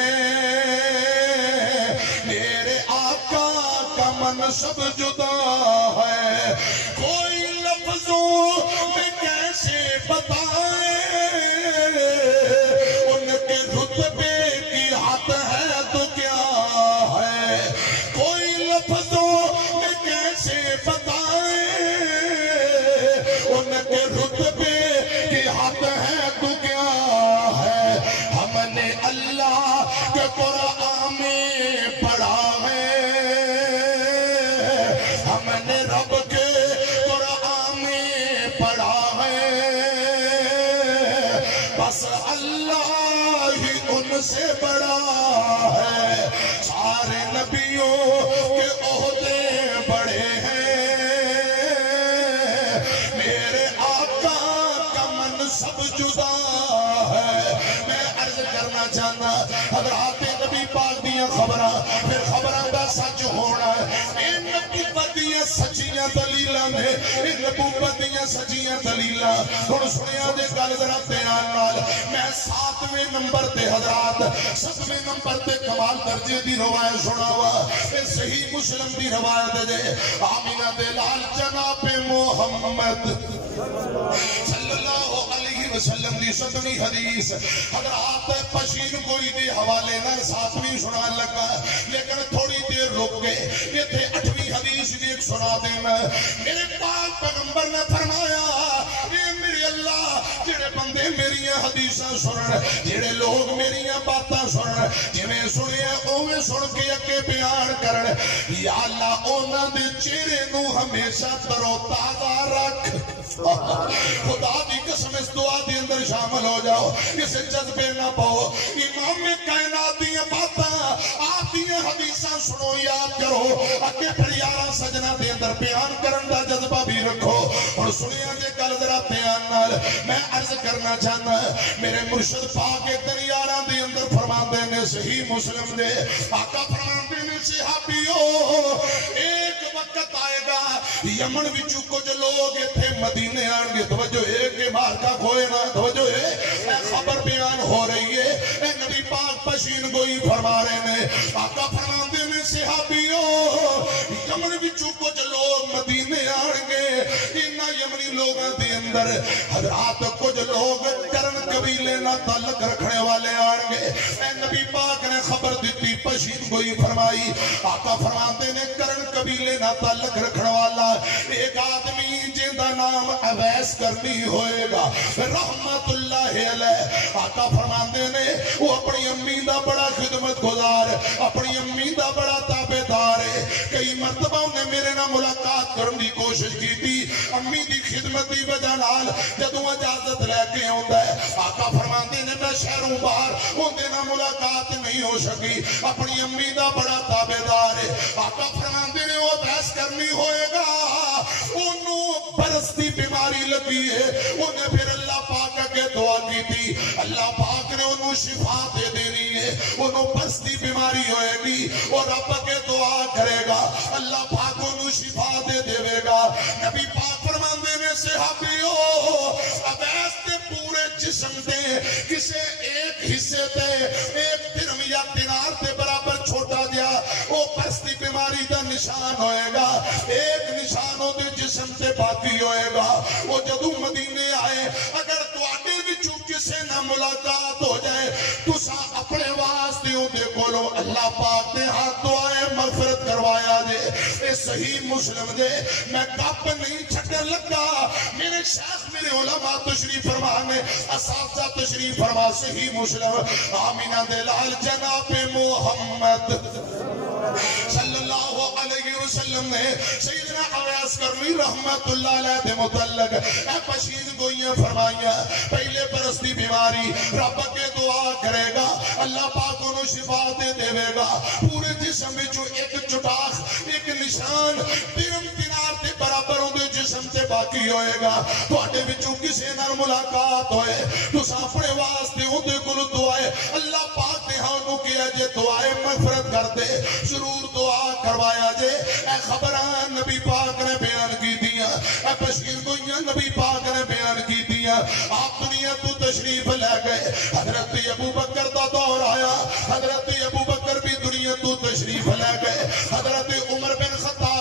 منصب جدا ہے، کوئی لفظوں میں کیسے بتائیں ان کے رتبے کی حد ہے تو کیا ہے، کوئی لفظوں میں کیسے بتائیں ان کے رتبے کی حد ہے تو کیا ہے، ہم نے اللہ کے قرآن میں پڑھا ہے، ہم نے رب کے قرآن میں پڑھا ہے، بس اللہ ہی ان سے بڑا ہے، سارے نبیوں کے عہدے بڑے ہیں، میرے آقا کا منصب جدا ہے۔ میں عرض کرنا چاہنا حضرات نبی پاک دیاں خبراں پھر خبراں دا سچ ہونا، ان نبوت دیاں سچیاں دلیلاں نے، ان نبوت دیاں سچیاں دلیلاں ہن سنیا جے گل ذرا دھیان نال۔ میں 7ویں نمبر تے حضرات 7ویں نمبر تے کمال درجے دی روایت سناوا، اے صحیح مسلم دی روایت جے، آمینہ دے لال جناب محمد صلی اللہ علیہ وسلم دی 7ویں حدیث حضرات پشین گوئی دے حوالے نال 7ویں سنان لگا، لیکن تھوڑی دیر رک گئے، یہ تھے 8ویں حدیث دی ایک سنا دینا۔ میرے پاک پیغمبر نے فرمایا، اے میرے اللہ جڑے بندے میریاں حدیثاں سنن، جڑے لوگ میریاں باتاں سنن، جویں سنیا اوویں سن کے اگے بیان کرن، یا اللہ انہاں دے چہرے نو ہمیشہ ترو تازہ رکھ۔ خدا دی قسم اس دعا دے اندر شامل ہو جاؤ، اس جذبے نہ پاؤ، امام کائنات دیاں باتاں آپ دیاں حدیثاں سنو، یاد کرو، اگے پھر یاراں سجنا دے اندر بیان کرن دا جذبہ بھی رکھو۔ اور سنیا جے گل ذرا دھیان نال میں عرض کرنا چاہنا، میرے مرشد پاک ایک دن یاراں دے اندر فرماندے نے، صحیح مسلم دے آقا فرماندے نے، صحابیو ایک وقت آئے گا یمن وچوں کچھ لوگ ایتھے مدینے آن گے، توجہ ہے کہ مارکا کھوئے نہ، توجہ ہے اے خبر بیان ہو رہی ہے، اے نبی پاک پشین گوئی فرما رہے نے، آقا فرماندے نے صحابیو یمن وچوں کچھ لوگ مدینے آن گے، انہاں یمنی لوگاں دے اندر حضرات کچھ لوگ کرن قبیلے نہ تعلق رکھنے والے آن گے، اے نبی پاک نے خبر دیتی، پشین گوئی فرمائی، آقا فرماندے نے کرن قبیلے نہ تعلق رکھنے والا ایک آدمی جن دا نام اویس کرنی ہوئے گا رحمت اللہ علیہ، آقا فرماندے نے وہ اپنی امی دا بڑا خدمت گزار، اپنی امی دا بڑا تابعدار ہے، کئی مرتبہ انہیں میرے نہ ملاقات کرنے دی کوشش کی تھی، امی دی خدمت دی وجہ نال جدوں اجازت لے کے ہوندا ہے، آقا فرماندے نے میں شہروں باہر اندے نہ ملاقات نہیں ہو سکی، اپنی امی دا بڑا تابعدار ہے، آقا فرماندے نے وہ بحث کرنی ہوئے گا، انہوں برس دی بیماری لگی ہے، انہیں پھر اللہ پاک کے دعا کی تھی، اللہ پاک نے انہوں شفا دے دینی ہے، انہوں برس دی بیماری ہوئے گی اور رب کے دعا کرے گا، اللہ پاک انہوں شفا دے دے گا۔ نبی پاک فرماندے نے صحابیو اویس دے پورے جسم دے کسے ایک حصے تے ایک درم یا دینار دے برابر چھوٹا دیا، وہ برس دی بیماری دا نشان ہوئے گا، ایک نشانوں دے جسم تے باقی ہوئے گا، وہ جدو مدینے آئے اگر تواڈے وچوں کسے نہ ملاقات ہو جائے تسا اپنے واسطے اندے کولو اللہ پاک نے ہاتھ دعائے مغفرت کروایا جے، اے صحیح مسلم دے میں گپ نہیں چھٹن لگا، میرے شیخ میرے علماء تشریف فرمانے اساتذہ تشریف فرما، صحیح مسلم آمینہ دے لال جناب محمد صلی اللہ علیہ وسلم نے سیدنا اویس کرنی رحمت اللہ علیہ دے متعلق اے پشین گوئیاں فرمائیاں، پہلے برس دی بیماری رب کے دعا کرے گا، اللہ پاک انہوں شفا دے دے گا، پورے جسم میں جو ایک چٹاخ ایک نشان درم دینار دے برابر ہوندے جسم تے باقی ہوئے گا، تو آٹے بچوں کسے نال ملاقات ہوئے تو ساپڑے واسطے ہوندے کلو دعائے اللہ پاک نے ہاں انہوں کیا جے دعائے مغفرت کر دے، ضرور دعا کروایا جے، اے خبران نبی پاک نے بیان کی دیا، اے پشکیر گوئیاں نبی پاک نے بیان کی دیا، آپ دنیا تو تشریف لے گئے، حضرت ابو بکر دا دور آیا، حضرت ابو بکر بھی دنیا تو تشریف لے گئے، حضرت عمر بن خطاب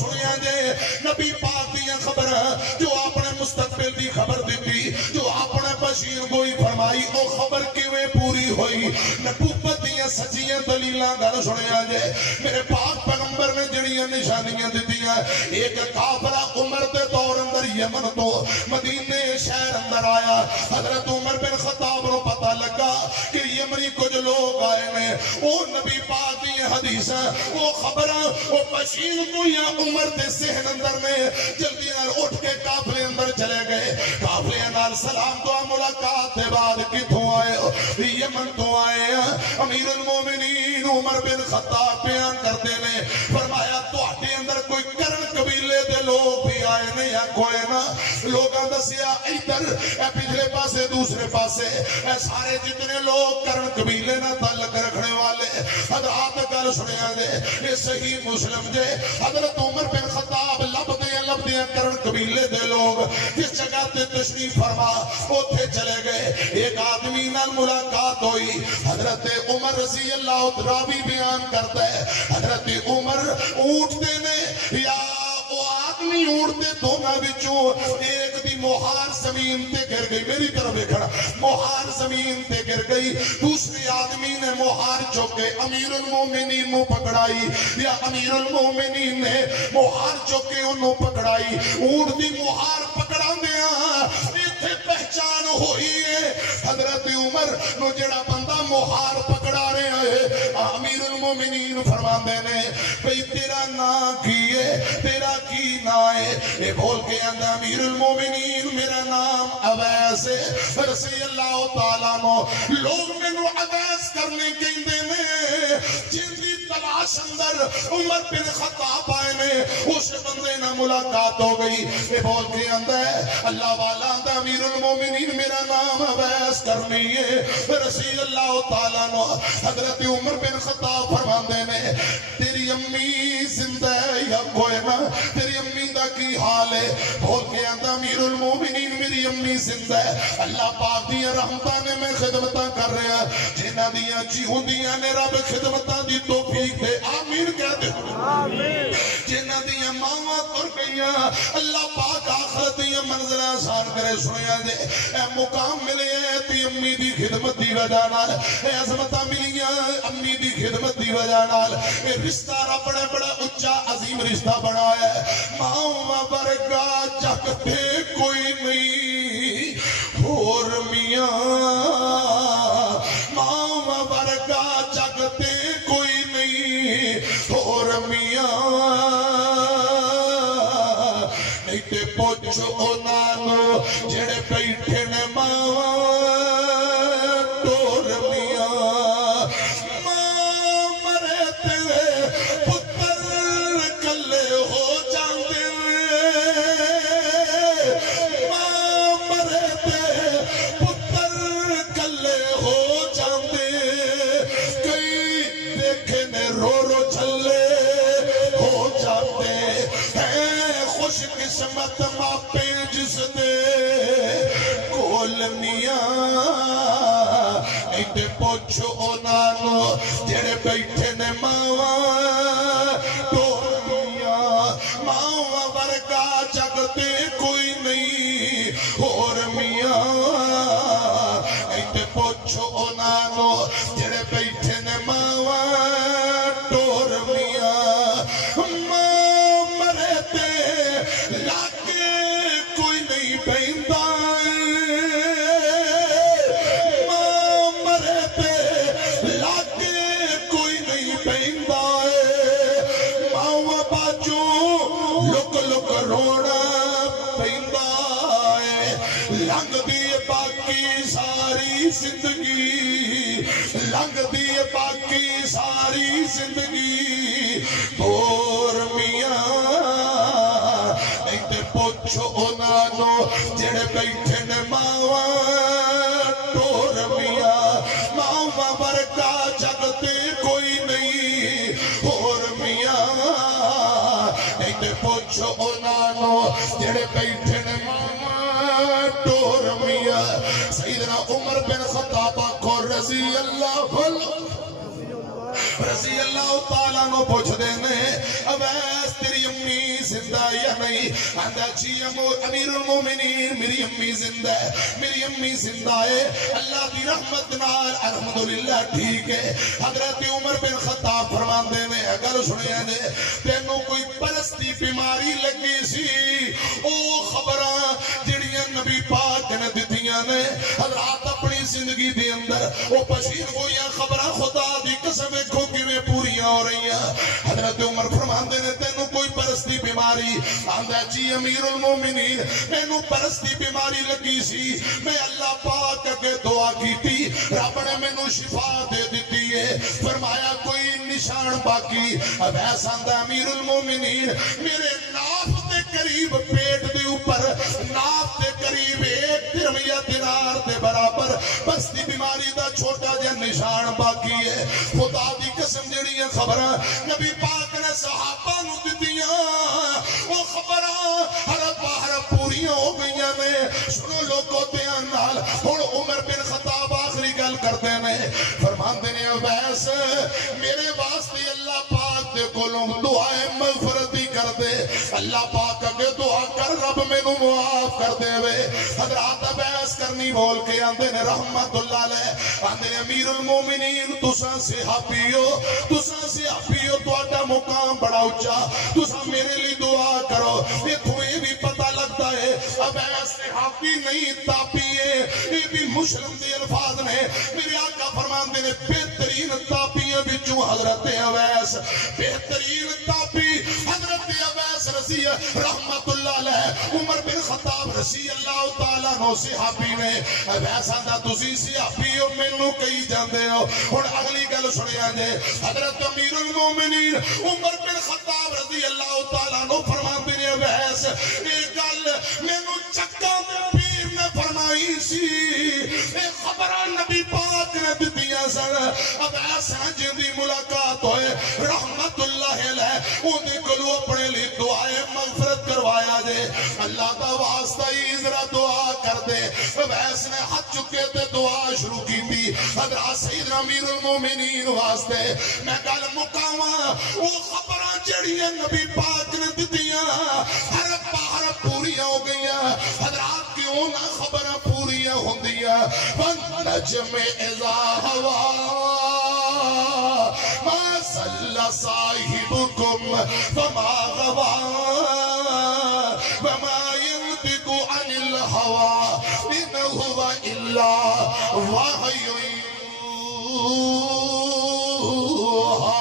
سنیا جے نبی پاک دی خبر جو اپنے مستقبل دی خبر دیتی جو اپنے بشیر گوئی فرمائی او خبر کیویں پوری ہوئی نبوت دی سچیاں دلیلاں گل سنیا جے میرے پاک پیغمبر نے جڑیاں نشانیاں دتیاں ایک کافرہ عمر دے دور اندر یمن تو مدینے شہر اندر آیا حضرت عمر بن خطاب کو پتہ لگا کہ یمنی کچھ لوگ آئے نے او نبی پاک دی حدیث وہ خبر وہ بشیر کو یا عمر دے ذہن اندر میں جلدی نال اٹھ کے قافلے اندر چلے گئے قافلے نال سلام دعا ملاقات دے بعد کتھوں آئے یمن تو آئے امیر المومنین عمر بن خطاب بیان کرتے نے فرمایا تواڈے اندر کوئی کرن قبیلے دے لوگ بھی آئے نے یا کوئی نہ لوگاں دسیا ادھر اے پچھلے پاسے دوسرے پاسے اے سارے جتنے لوگ کرن قبیلے نہ تعلق رکھنے والے حضرات گل سنیا دے یہ صحیح مسلم جے حضرت عمر بن خطاب لبدے کرن قبیلے دے لوگ جس جگہ تے تشریف فرما اوتھے چلے گئے ایک آدمی نال ملاقات ہوئی حضرت عمر رضی اللہ راوی بیان کرتا ہے حضرت عمر اونٹتے نے یا وہ آدمی اونٹتے دونوں بچوں ایک دی مہار زمین تے گر گئی میری طرف کھڑا مہار زمین تے گر گئی دوسری آدمی نے مہار چوکے امیر المومنین نو پکڑائی یا امیر المومنین نے مہار چوکے انہوں پکڑائی اونٹ دی مہار پکڑا دیا ایتھے پہچان ہوئی ہے حضرت عمر نو جڑا بندہ مہار پکڑا رہے ہیں امیر المومنین فرماندے نے بھئی تیرا نام کی ہے تیرا کی نائے اے بول کے اندر امیر المومنین میرا نام اویس ہے رضی اللہ تعالیٰ نو لوگ میں نو اویس کرنے کے اندے جن دی تلاش اندر عمر بن خطاب آئے نے اس بندے نہ ملاقات ہو گئی اے بول کے اندر اللہ والا اندر امیر المومنین میرا نام اویس کرنی ہے رضی اللہ تعالیٰ نو حضرت عمر بن خطاب فرماندے نے تیری امی زندہ ہے یا کوئی نہ تیری امی دا کی حال ہے بول کے اندر امیر المومنین میری امی زندہ ہے اللہ پاک دیا رحمتہ نے میں خدمتہ کر رہا جنہ دیا جیہوں دیا نے رب خدمتہ دی توفیق دے آمین کہہ دے جنہ دیا ماما تر گئیاں اللہ پاک آخرت دیا منزلہ آسان کرے سنیا دے اے مقام ملے ہے تی امی دی خدمت دی وجہ نال اے عظمتہ ملیاں امی دی خدمت دی وجہ نال اے رشتہ رب نے بڑا اچھا عظیم رشتہ بنایا ہے ماما برگا چکتے کوئی نہیں اور میاں ماما برگا چکتے کوئی نہیں اور میاں نہیں تے پوچھو نانو جڑے بیٹھے نے ماما ٹور میاں ماں مرے تے پتر کلے ہو جاندے ماں مرے تے پتر کلے ہو جاندے کئی دیکھے نے رو رو چھلے ہو جاتے ہیں خوش قسمت ماپے جس دے کول میاں نہیں تے پوچھو نانو جڑے بیٹھے نے ماوا ٹور میاں ماوا ورگا جگتے کوئی نہیں اور میاں نہیں تے پوچھو نانو جڑے بیٹھے نے ماوا ٹور میاں ماں مرے تے لاکے کوئی نہیں بہندہ ماں مرے تے لاکے کوئی نہیں بہندہ ماں باجو لک لک رونا بہندہ لنگ دی باقی ساری زندگی لنگ دی باقی ساری زندگی اور میاں نہیں تے پوچھو نانو جڑے بیٹھے نے ماوا ٹور میاں ماوا ورگا جگتے کوئی نہیں اور میاں نہیں تے پوچھو نانو جڑے بیٹھے نے ماوا ٹور میاں سیدنا عمر بن خطاب کو رضی اللہ تعالیٰ نو پوچھ دینے اویس تیری امی زندہ یا نہیں؟ آندھا جی امیر المومنین میری امی زندہ ہے، میری امی زندہ ہے، اللہ کی رحمت نال الحمدللہ ٹھیک ہے۔ حضرت عمر بن خطاب فرماندے نے اگر سنیا نے تینوں کوئی پرستی بیماری لگی سی، او خبراں جڑیاں نبی پاک نے دتیاں نے حضرات اپنی زندگی دے اندر او پشین ہویا خبراں خدا دی قسم کھو کیویں پوریاں ہو رہی ہیں۔ حضرت عمر فرماندے نے تینوں کوئی پرستی بیماری؟ آندا جی امیر المومنین مینوں پرستی بیماری لگی سی، میں اللہ پاک اگے دعا کیتی، رب نے مینوں شفا دے دتی ہے۔ فرمایا کوئی نشان باقی؟ اب ایسا آندا امیر المومنین میرے ناف دے قریب پیٹ دے اوپر ناف دے قریب 1 درہم یا دینار دے برابر پرستی بیماری دا چھوٹا جا نشان باقی ہے۔ خدا دی قسم جڑیاں خبراں نبی پاک نے صحابہ نو دتیاں وہ خبراں ہر باہر پوریاں ہو گئیاں نے۔ سنو لوگوں دھیان نال، ہن عمر بن خطاب آخری گل کرتے نے، فرماندے نے اویس میرے واسطے اللہ پاک دے کولوں دعائے مغفرت ہی کر دے، اللہ پاک اگے دعا کر رب مینوں معاف کر دے وے۔ حضرات بحث کرنی بول کے آندے نے رحمت اللہ علیہ، آندے نے امیر المومنین تساں صحابی ہو، تساں صحابی ہو، تہاڈا مقام بڑا اونچا، تساں میرے لیے دعا کرو۔ ایتھوں یہ بھی پتہ لگتا ہے اب صحابی نہیں تابعی ہے، یہ بھی مسلم دے الفاظ نے۔ میرے آقا فرماندے نے بہترین تابعیاں وچوں حضرت اویس، بہترین تابعی حضرت اویس رضی رحمت اللہ علیہ، عمر بن خطاب رضی اللہ تعالیٰ نو صحابی نے۔ اویس آندا تسی صحابی ہو مینوں کہی جاندے ہو۔ ہن اگلی گل سنیا جے، حضرت امیر المومنین عمر بن خطاب رضی اللہ تعالیٰ نو فرماندے نے اویس اے گل مینوں چکا دے پیر نے فرمائی سی، اے خبراں نبی پاک نے دتیاں سن۔ اویس جن دی ملاقات ہوئے رحمت اللہ علیہ اودے کولوں اپنے لیے دعائے مغفرت کروایا جے، اللہ دا واسطہ ہی ذرا دعا کر دے۔ اویس نے ہاتھ چکے تے دعا شروع کی تھی حضرات سیدنا امیر المومنین واسطے۔ میں گل مکاواں او خبراں جڑیاں نبی پاک نے دتیاں ہر باہر پوریاں ہو گئیاں۔ حضرات کیوں نہ خبراں پوریاں ہوندیاں؟ والنجم اذا ہوا ما ضل صاحبكم فما غوا وما ينطق عن الهوى إن هو إلا وحي يوحى۔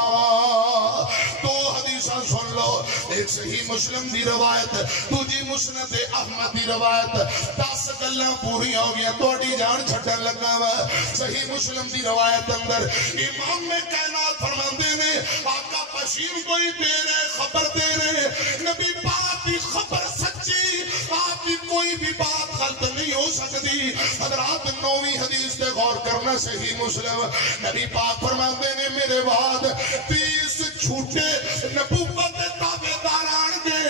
دو حدیثاں سن لو، ایک صحیح مسلم دی روایت، دوجی مسند احمد دی روایت۔ 10 گلاں پوریاں ہو گیا، تہاڈی جان چھڈن لگا وا۔ صحیح مسلم دی روایت اندر امام میں کائنات فرماندے نے آقا بشیر کوئی دے رہے خبر دے رہے، نبی پاک کی خبر سچی، آپ کی کوئی بھی بات غلط نہیں ہو سکتی۔ حضرات 9ویں حدیث تے غور کرنا، صحیح مسلم نبی پاک فرماندے نے میرے بعد 30 جھوٹے نبوت دعوے دار آن گے،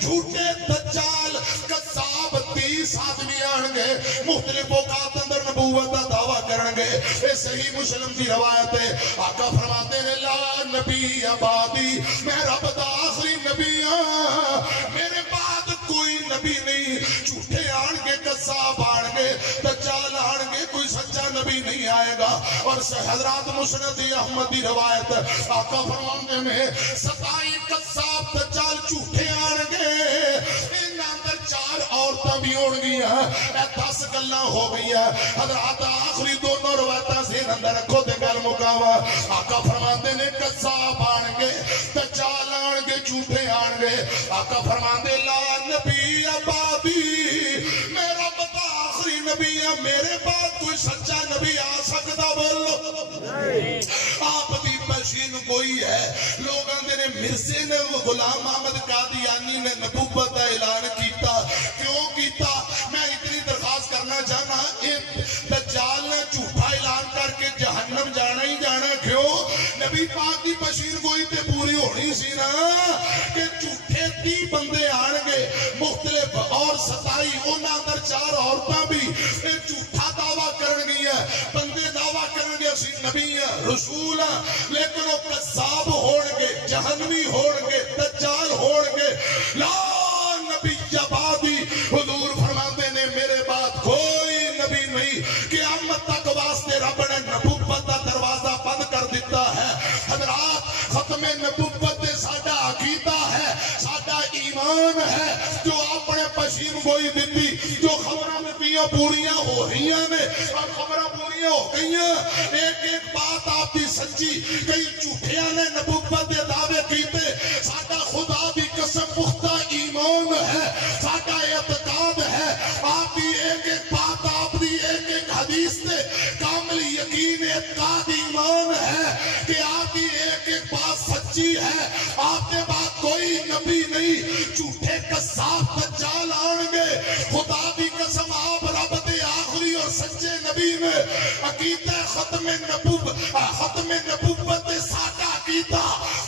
جھوٹے دجال قذاب 30 آدمی آن گے، مختلف اوقات اندر نبوت کا دعویٰ کرن گے۔ یہ صحیح مسلم کی روایت ہے۔ آقا فرماتے ہیں لا نبی آبادی، میں رب دا آخری نبی ہاں، میرے بعد کوئی نبی نہیں۔ جھوٹے آن گے، قذاب آن گے، دجال آن گے، کوئی سچا نبی نہیں آئے گا۔ اور حضرات مسند احمد کی روایت، آقا فرماتے ہیں 27 قذاب دجال جھوٹے آن گے، ان اندر 4 عورتیں بھی ہون گیاں۔ 10 گلاں ہو گئیاں۔ حضرات آخری دونوں روایتاں ذہن اندر رکھو تے گل مکاواں۔ آقا فرماندے نے قذاب آن گے، دجال آن گے، جھوٹے آن گے۔ آقا فرماندے لا نبی آبادی، میرا پتہ آخری نبی ہے، میرے بعد کوئی سچا نبی آ سکتا؟ بولو آپ دی بشین کوئی ہے۔ لوگ آندے نے مرزے نے غلام احمد قادیانی نے نبوت کا اعلان کیتا، کیوں کیتا؟ میں اتنی درخواست کرنا چاہنا، دجال نے جھوٹا اعلان کر کے جہنم جانا ہی جانا، کیوں؟ نبی پاک کی بشیر کوئی تے پوری ہونی سی نا کہ جھوٹے 30 بندے آن گے مختلف، اور 27 انہاں اندر 4 عورتاں بھی جھوٹا دعویٰ کرن گی ہے، بندے دعویٰ کرن گے اسی نبی ہیں رسول ہیں، لیکن وہ قذاب ہون گے، جہنمی ہون گے، دجال ہون گے۔ لا بعدی حضور فرماتے نے میرے بعد کوئی نبی نہیں، قیامت تک واسطے رب نے نبوت کا دروازہ بند کر دیتا ہے۔ حضرات ختم نبوت ساڈا عقیدہ ہے، ساڈا ایمان ہے، جو اپنے پشین گوئی دیتی، جو خبریں مٹیاں پوریاں ہو رہی ہیں اور خبریں پوریاں ہو گئی ہیں، ایک ایک بات آپ کی سچی، کئی جھوٹیاں نے نبوت دے دعوے کیتے، ساڈا خدا دی قسم پختہ ایمان ہے، ساڈا اعتقاد ہے، آپ کی ایک ایک بات، آپ کی ایک ایک حدیث سے کامل یقین اعتقاد ایمان ہے کہ آپ کی ایک ایک بات سچی ہے۔ آپ کے بعد کوئی نبی نہیں، جھوٹے قذاب دجال آن گے، خدا دی قسم آپ رب دے آخری اور سچے نبی نے عقیدہ ختم نبوت ساڈا عقیدہ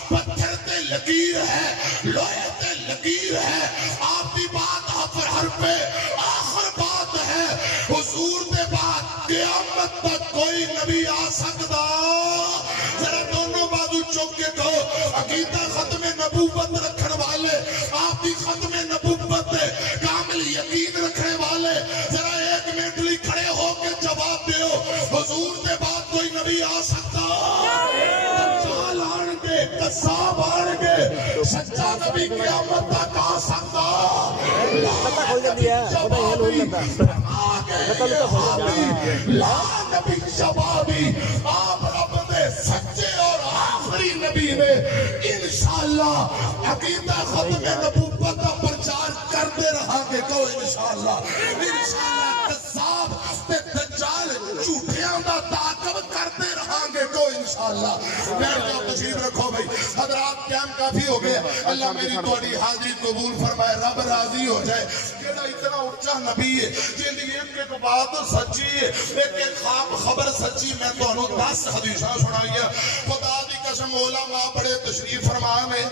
پتھر تے لکیر ہے، لوہے تے لکیر ہے، آپ دی بات حرف پہ آخر بات ہے، حضور دے بعد قیامت تک کوئی نبی آ سکتا۔ ذرا دونوں بازو چوک کے کہو عقیدہ ختم نبوت رکھنے والے، آپ کی ختم نبوت کامل یقین رکھنے والے، ذرا ایک منٹ لی کھڑے ہو کے جواب دیو، حضور دے بعد کوئی نبی آ سکتا؟ دجال آن گے، قذاب آن گے، سچا نبی قیامت تک آ سکتا؟ لا نبی جوابی، آپ رب دے سچے اور آخری نبی نے انشاءاللہ عقیدہ ختم نبوت کا پرچار کرتے رہا کہ کہو انشاءاللہ، انشاءاللہ قذاب تے دجال جھوٹیاں دا تعاقب کرتے رہا کہ کہو انشاءاللہ۔ بیٹھ جاؤ، تشریف رکھو بھائی، حضرات ٹائم کافی ہو گیا، اللہ میری تھوڑی حاضری قبول فرمائے، رب راضی ہو جائے۔ جیڑا اتنا اونچا نبی ہے، جیڑی ایک ایک بات سچی ہے، ایک ایک خواب خبر سچی، میں تو انہوں 10 حدیثاں سنائی ہیں۔ خدا دی قسم علماء بڑے تشریف فرمان ہے،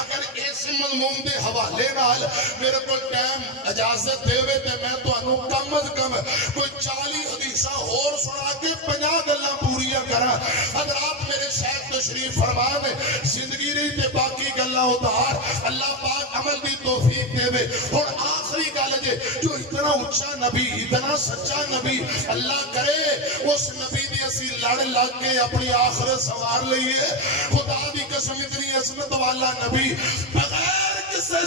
اگر اس مضمون دے حوالے نال میرے کو ٹائم اجازت دے ہوئے تے میں تو انہوں کم از کم کوئی 40 حدیثاں اور سنا کے 50 گلاں پوریاں کرا۔ حضرات میرے شیخ تشریف فرمان ہے، زندگی رہی تے باقی گلاں ادھار، اللہ پاک عمل دی توفیق دے وے۔ اور آخری گل جے، جو اتنا اونچا نبی، اتنا سچا نبی، اللہ کرے اس نبی دی اسی لڑ لگ کے اپنی آخرت سوار لئیے۔ خدا دی قسم اتنی عظمت والا نبی بغیر کسے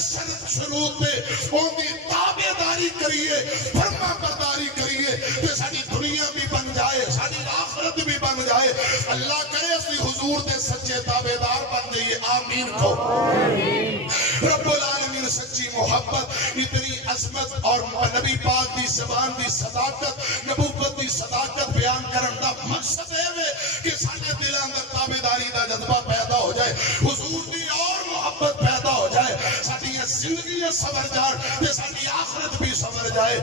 شروط دے ان کی تابعداری کریے، فرما برداری کریے کہ ساری دنیا بھی بن جائے، ساری آخرت بھی بن جائے۔ اللہ کرے اسی حضور دے سچے تابعدار بن جائیے، آمین کو۔ رب العالمین سچی محبت، اتنی عظمت اور نبی پاک دی زبان دی صداقت، نبوت دی صداقت بیان کرن دا مقصد ہے کہ سارے دلاں اندر تابعداری دا جذبہ پیدا ہو جائے، حضور دی اور محبت پیدا ہو جائے، ساری زندگی سنور جائے، ساری آخرت بھی سنور جائے۔